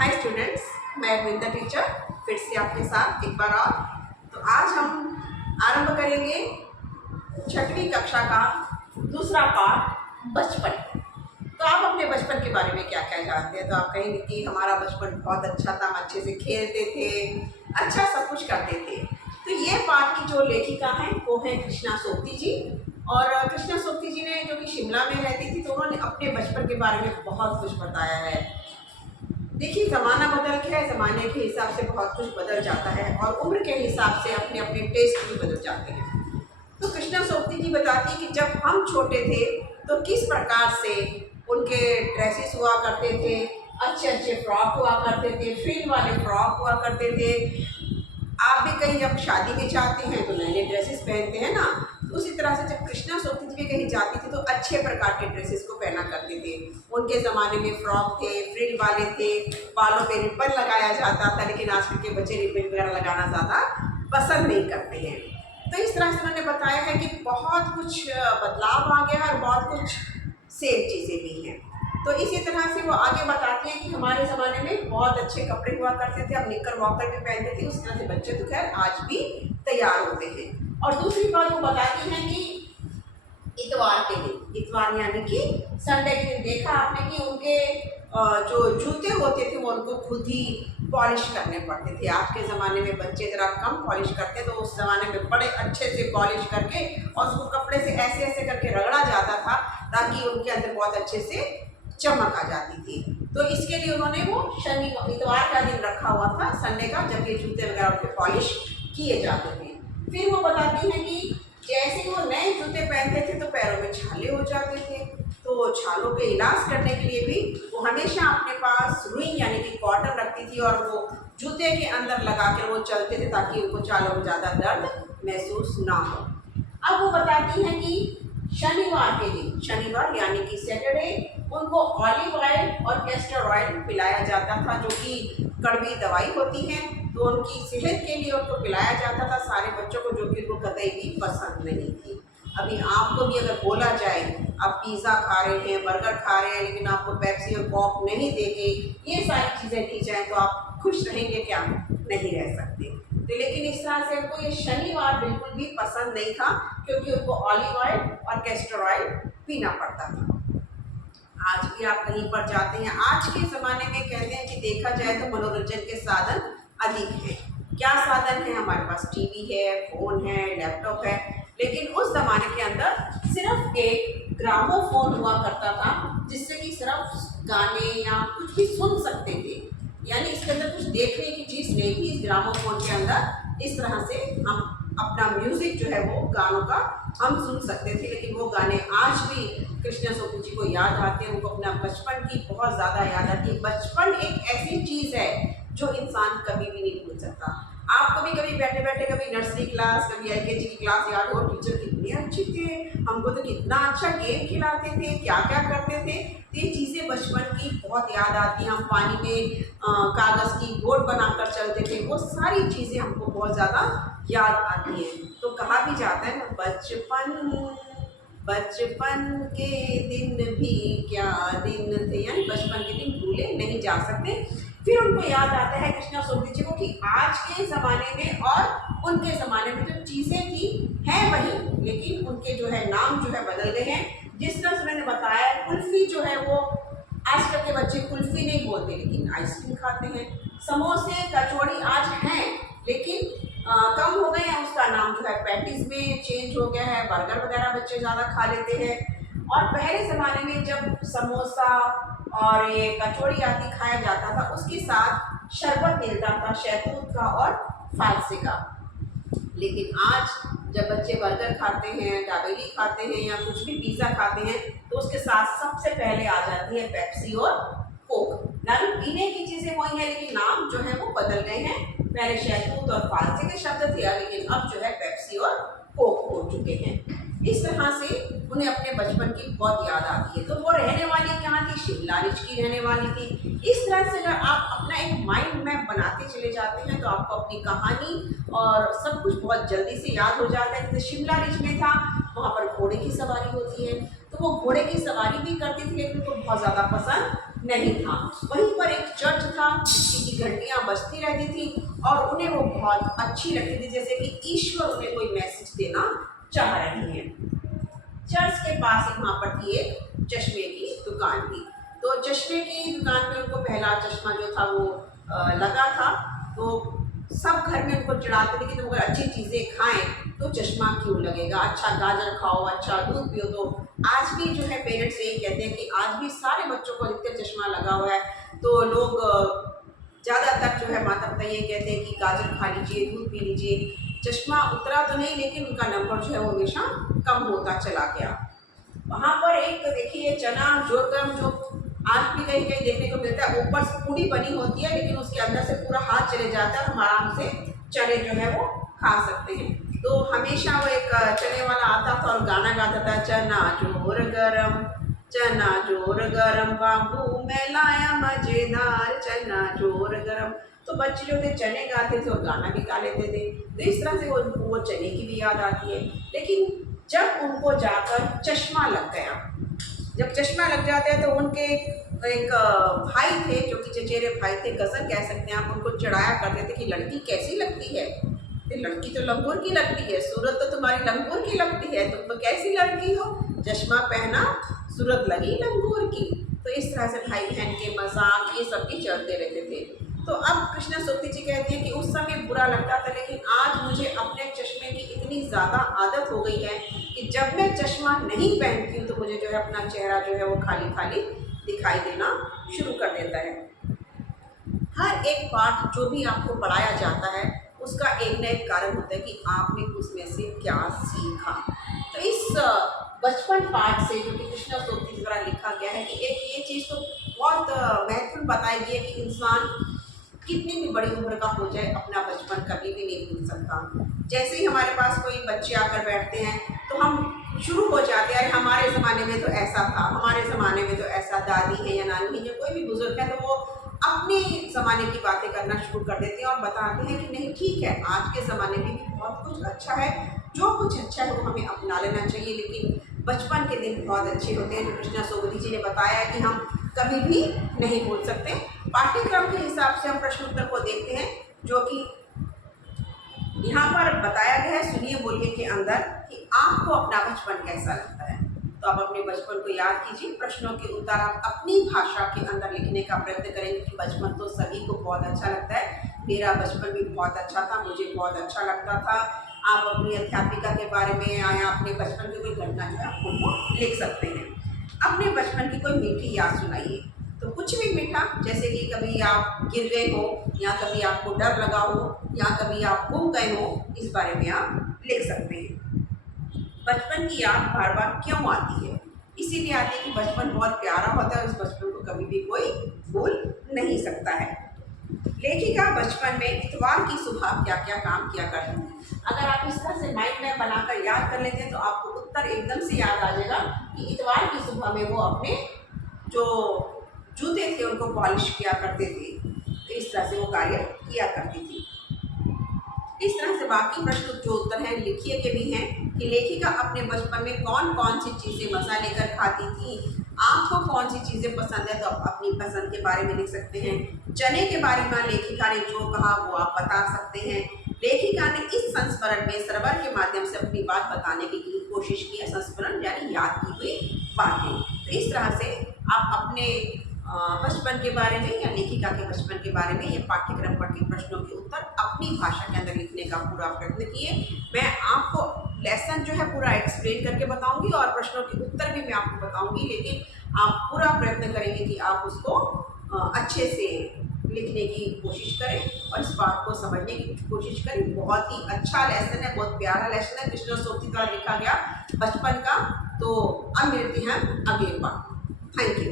Hi students, मैं Vinda teacher फिर से आपके साथ एक बार और। तो आज हम आरंभ करेंगे छठवीं कक्षा का दूसरा पाठ बचपन। तो आप अपने बचपन के बारे में क्या क्या जानते हैं? तो आप कहेंगे कि हमारा बचपन बहुत अच्छा था, हम अच्छे से खेलते थे, अच्छा सब कुछ करते थे। तो ये पाठ की जो लेखिका हैं वो है कृष्णा सोबती जी। और कृष्णा सोबती जी ने, जो कि शिमला में रहती थी, तो उन्होंने अपने बचपन के बारे में बहुत कुछ बताया है। देखिए, ज़माना बदल गया है, ज़माने के हिसाब से बहुत कुछ बदल जाता है और उम्र के हिसाब से अपने अपने टेस्ट भी बदल जाते हैं। तो कृष्णा सोबती जी बताती है कि जब हम छोटे थे तो किस प्रकार से उनके ड्रेसेस हुआ करते थे, अच्छे अच्छे फ्रॉक हुआ करते थे, फ्रिल वाले फ्रॉक हुआ करते थे। आप भी कहीं जब शादी में जाते हैं तो नए नए ड्रेसेस पहनते हैं ना, उसी तरह से जब कृष्णा सोबती जी भी कहीं जाती थी तो अच्छे प्रकार के ड्रेसेस को पहना करते थे। उनके ज़माने में फ्रॉक थे, फ्रिल वाले थे, बालों पे रिबन लगाया जाता था, लेकिन आजकल के बच्चे रिबन वगैरह लगाना ज़्यादा पसंद नहीं करते हैं। तो इस तरह से उन्होंने बताया है कि बहुत कुछ बदलाव आ गया और बहुत कुछ सेम चीज़ें भी हैं। तो इसी तरह से वो आगे बताती हैं कि हमारे ज़माने में बहुत अच्छे कपड़े हुआ करते थे, अब निक्कर वॉकर भी पहनते थे, उस तरह से बच्चे तो खैर आज भी तैयार होते हैं। और दूसरी बात वो बताती हैं कि इतवार के दिन, इतवार यानी कि संडे के दिन, देखा आपने कि उनके जो जूते होते थे वो उनको खुद ही पॉलिश करने पड़ते थे। आज के ज़माने में बच्चे ज़रा कम पॉलिश करते, तो उस ज़माने में बड़े अच्छे से पॉलिश करके और उसको कपड़े से ऐसे ऐसे करके रगड़ा जाता था ताकि उनके अंदर बहुत अच्छे से चमक आ जाती थी। तो इसके लिए उन्होंने वो इतवार का दिन रखा हुआ था, संडे का, जब ये जूते वगैरह उनके पॉलिश किए जाते थे। फिर वो बताती हैं कि जैसे वो नए जूते पहनते थे तो पैरों में छाले हो जाते थे, तो छालों के इलाज करने के लिए भी वो हमेशा अपने पास रुई यानी कि कॉटन रखती थी और वो जूते के अंदर लगा कर वो चलते थे ताकि उनको छालों में ज़्यादा दर्द महसूस ना हो। अब वो बताती हैं कि शनिवार के दिन, शनिवार यानी कि सैटरडे, उनको ऑलिव ऑयल और कैस्टर ऑयल पिलाया जाता था, जो कि कड़वी दवाई होती है, तो उनकी सेहत के लिए उनको पिलाया जाता था सारे बच्चों को, जो कि उनको कतई भी पसंद नहीं थी। अभी आपको भी अगर बोला जाए आप पिज़्ज़ा खा रहे हैं, बर्गर खा रहे हैं, लेकिन आपको पेप्सी और कॉक नहीं देके ये सारी चीज़ें दी जाएँ तो आप खुश रहेंगे क्या? नहीं रह सकते। तो लेकिन इस तरह से उनको ये शनिवार बिल्कुल भी पसंद नहीं था, क्योंकि उनको ऑलिव ऑयल और कैस्टर ऑयल पीना पड़ता था। आज भी आप कहीं पर जाते हैं, आज के ज़माने में कहते हैं कि देखा जाए तो मनोरंजन के साधन अधिक हैं। क्या साधन है? हमारे पास टीवी है, फ़ोन है, लैपटॉप है, लेकिन उस ज़माने के अंदर सिर्फ एक ग्रामोफोन हुआ करता था, जिससे कि सिर्फ गाने या कुछ भी सुन सकते थे, यानी इसके अंदर कुछ देखने की चीज़ नहीं थी। इस ग्रामोफोन के अंदर इस तरह से हम अपना म्यूज़िक जो है वो गानों का हम सुन सकते थे, लेकिन वो गाने आज भी कृष्णा सोबती जी को याद आते हैं। उनको अपना बचपन की बहुत ज़्यादा याद आती है। बचपन एक ऐसी चीज़ है जो इंसान कभी भी नहीं भूल सकता। आप कभी बैठे बैठे कभी नर्सरी क्लास, कभी एलकेजी की क्लास याद हो, टीचर कितने अच्छे थे, हमको तो कितना अच्छा गेम खिलाते थे, क्या क्या करते थे। तो ये चीज़ें बचपन की बहुत याद आती हैं। हम पानी में कागज़ की बोट बनाकर चलते थे, वो सारी चीज़ें हमको बहुत ज़्यादा याद आती हैं। तो कहा भी जाता है ना, बचपन बचपन के दिन भी क्या दिन थे, यानी बचपन के दिन भूले नहीं जा सकते। फिर उनको याद आता है कृष्णा सोबती जी को कि आज के ज़माने में और उनके ज़माने में जो चीज़ें थी हैं वही, लेकिन उनके जो है नाम जो है बदल गए हैं। जिस तरह से मैंने बताया, कुल्फ़ी जो है वो आजकल के बच्चे कुल्फ़ी नहीं बोलते, लेकिन आइसक्रीम खाते हैं। समोसे, कचौड़ी आज हैं, लेकिन कम हो गए हैं, उसका नाम जो है पैटीज़ में चेंज हो गया है, बर्गर वगैरह बच्चे ज़्यादा खा लेते हैं। और पहले ज़माने में जब समोसा और ये कचौड़ी आदि खाया जाता था, उसके साथ शरबत मिलता था, शहतूत का और फालसे का। लेकिन आज जब बच्चे बर्गर खाते हैं, दाबेली खाते हैं या कुछ भी पिज़्ज़ा खाते हैं, तो उसके साथ सबसे पहले आ जाती है पेप्सी और कोक। यानी पीने की चीज़ें वही हैं, लेकिन नाम जो है वो बदल गए हैं। पहले शहतूत और फालसे के शब्द थे, लेकिन अब जो है पेप्सी और कोक हो चुके हैं। इस तरह से उन्हें अपने बचपन की बहुत याद आती है। तो वो रहने वाली कहाँ थी? शिमला रिज की रहने वाली थी। इस तरह से अगर आप अपना एक माइंड मैप बनाते चले जाते हैं तो आपको अपनी कहानी और सब कुछ बहुत जल्दी से याद हो जाता है। जैसे शिमला रिज में था, वहाँ पर घोड़े की सवारी होती है, तो वो घोड़े की सवारी भी करती थी, लेकिन उनको बहुत ज़्यादा पसंद नहीं था। वहीं पर एक चर्च था जिसकी घंटियां बजती रहती थी और उन्हें वो बहुत अच्छी लगती थी, जैसे कि ईश्वर उन्हें कोई मैसेज देना चाह रहे हैं। चर्च के पास वहाँ पर थी एक चश्मे की दुकान थी। तो चश्मे की दुकान पे उनको पहला चश्मा जो था वो लगा था। तो सब घर में उनको चिढ़ाते थे कि तुम अगर अच्छी चीज़ें खाएं तो चश्मा क्यों लगेगा, अच्छा गाजर खाओ, अच्छा दूध पियो। तो आज भी जो है पेरेंट्स यही कहते हैं कि आज भी सारे बच्चों को अधिकतर चश्मा लगा हुआ है। तो लोग ज़्यादातर जो है माता पिता ये कहते हैं कि गाजर खा लीजिए, दूध पी लीजिए। चश्मा उतरा तो नहीं, लेकिन उनका नंबर जो है वो हमेशा कम होता चला गया। वहाँ पर एक देखिए चना जोरगरम जो आज भी कहीं कहीं देखने को मिलता है, ऊपर से पूरी बनी होती है लेकिन उसके अंदर से पूरा हाथ चले जाता है और हम आराम से चने जो है वो खा सकते हैं। तो हमेशा वो एक चने वाला आता था और गाना गाता था, चना जोर गरम बाबू मैं लाया मजेदार चना जोर गरम। तो बच्चे जो थे चने गाते थे और गाना भी गा लेते थे। तो इस तरह से वो चने की भी याद आती है। लेकिन जब उनको जाकर चश्मा लग गया, जब चश्मा लग जाता है तो उनके एक भाई थे जो कि चचेरे भाई थे, कज़न कह सकते हैं आप, उनको चिढ़ाया करते थे कि लड़की कैसी लगती है, तो लड़की तो लंगूर की लगती है, सूरत तो तुम्हारी लंगूर की लगती है, तुम तो कैसी लड़की हो, चश्मा पहना सूरत लगी लंगूर की। तो इस तरह से भाई बहन के मजाक ये सब भी चलते रहते थे। तो अब कृष्णा सोती जी कहती है कि उस समय बुरा लगता था, लेकिन आज मुझे अपने चश्मे की इतनी ज़्यादा आदत हो गई है कि जब मैं चश्मा नहीं पहनती हूँ तो मुझे जो है अपना चेहरा जो है वो खाली खाली दिखाई देना शुरू कर देता है। हर एक पाठ जो भी आपको पढ़ाया जाता है उसका एक न एक कारण होता है कि आपने उसमें से क्या सीखा। तो इस बचपन पाठ से जो कि कृष्णा सोती द्वारा लिखा गया है कि एक ये चीज़ तो बहुत महत्वपूर्ण बताई गई है कि इंसान कितनी भी बड़ी उम्र का हो जाए अपना बचपन कभी भी नहीं भूल सकता। जैसे ही हमारे पास कोई बच्चे आकर बैठते हैं तो हम शुरू हो जाते हैं, हमारे ज़माने में तो ऐसा था, हमारे ज़माने में तो ऐसा, दादी है या नानी है या कोई भी बुजुर्ग है तो वो अपने ज़माने की बातें करना शुरू कर देते हैं और बताते हैं कि नहीं ठीक है, आज के ज़माने में भी बहुत कुछ अच्छा है, जो कुछ अच्छा है वो हमें अपना लेना चाहिए, लेकिन बचपन के दिन बहुत अच्छे होते हैं जो कृष्णा सोबती जी ने बताया है कि हम कभी भी नहीं भूल सकते। पाठ्यक्रम के हिसाब से हम प्रश्न उत्तर को देखते हैं जो कि यहाँ पर बताया गया है। सुनिए बोलिए के अंदर कि आपको अपना बचपन कैसा लगता है। तो आप अपने बचपन को याद कीजिए, प्रश्नों के उत्तर आप अपनी भाषा के अंदर लिखने का प्रयत्न करेंगे कि बचपन तो सभी को बहुत अच्छा लगता है, मेरा बचपन भी बहुत अच्छा था, मुझे बहुत अच्छा लगता था। आप अपनी अध्यापिका के बारे में या अपने बचपन की कोई घटना जो है आप उनको लिख सकते हैं। अपने बचपन की कोई मीठी याद सुनाइए, तो कुछ भी मीठा, जैसे कि कभी आप गिर गए हो या कभी आपको डर लगा हो या कभी आप गुम गए हो, इस बारे में आप लिख सकते हैं। बचपन की याद बार बार क्यों आती है? इसीलिए आती है कि बचपन बहुत प्यारा होता है, उस बचपन को कभी भी कोई भूल नहीं सकता है। लेखिका बचपन में इतवार की सुबह क्या क्या काम किया करती थी। अगर आप इस तरह से माइंड मैप बनाकर याद कर लेते हैं तो आपको उत्तर एकदम से याद आ जाएगा कि इतवार की सुबह में वो अपने जो जूते थे उनको पॉलिश किया करते थे। तो इस तरह से वो कार्य किया करती थी। इस तरह से बाकी प्रश्न जो उत्तर हैं लिखिए के भी हैं कि लेखिका अपने बचपन में कौन कौन सी चीज़ें मज़ा लेकर खाती थी, आपको कौन सी चीज़ें पसंद है तो आप अपनी पसंद के बारे में लिख सकते हैं। चने के बारे में लेखिका ने जो कहा वो आप बता सकते हैं। लेखिका ने इस संस्मरण में सरवर के माध्यम से अपनी बात बताने की कोशिश की है, संस्मरण यानी याद की हुई बातें। तो इस तरह से आप अपने बचपन के बारे में या लेखिका के बचपन के बारे में या पाठ्यक्रम पर के प्रश्नों के उत्तर अपनी भाषा के अंदर लिखने का पूरा प्रयत्न किए। मैं आपको लेसन जो है पूरा एक्सप्लेन करके बताऊंगी और प्रश्नों के उत्तर भी मैं आपको बताऊंगी, लेकिन आप पूरा प्रयत्न करेंगे कि आप उसको अच्छे से लिखने की कोशिश करें और इस बात को समझने की कोशिश करें। बहुत ही अच्छा लेसन है, बहुत प्यारा लेसन है, कृष्णा सोबती द्वारा लिखा गया बचपन का। तो अब मिलते हैं अगले बार। Thank you.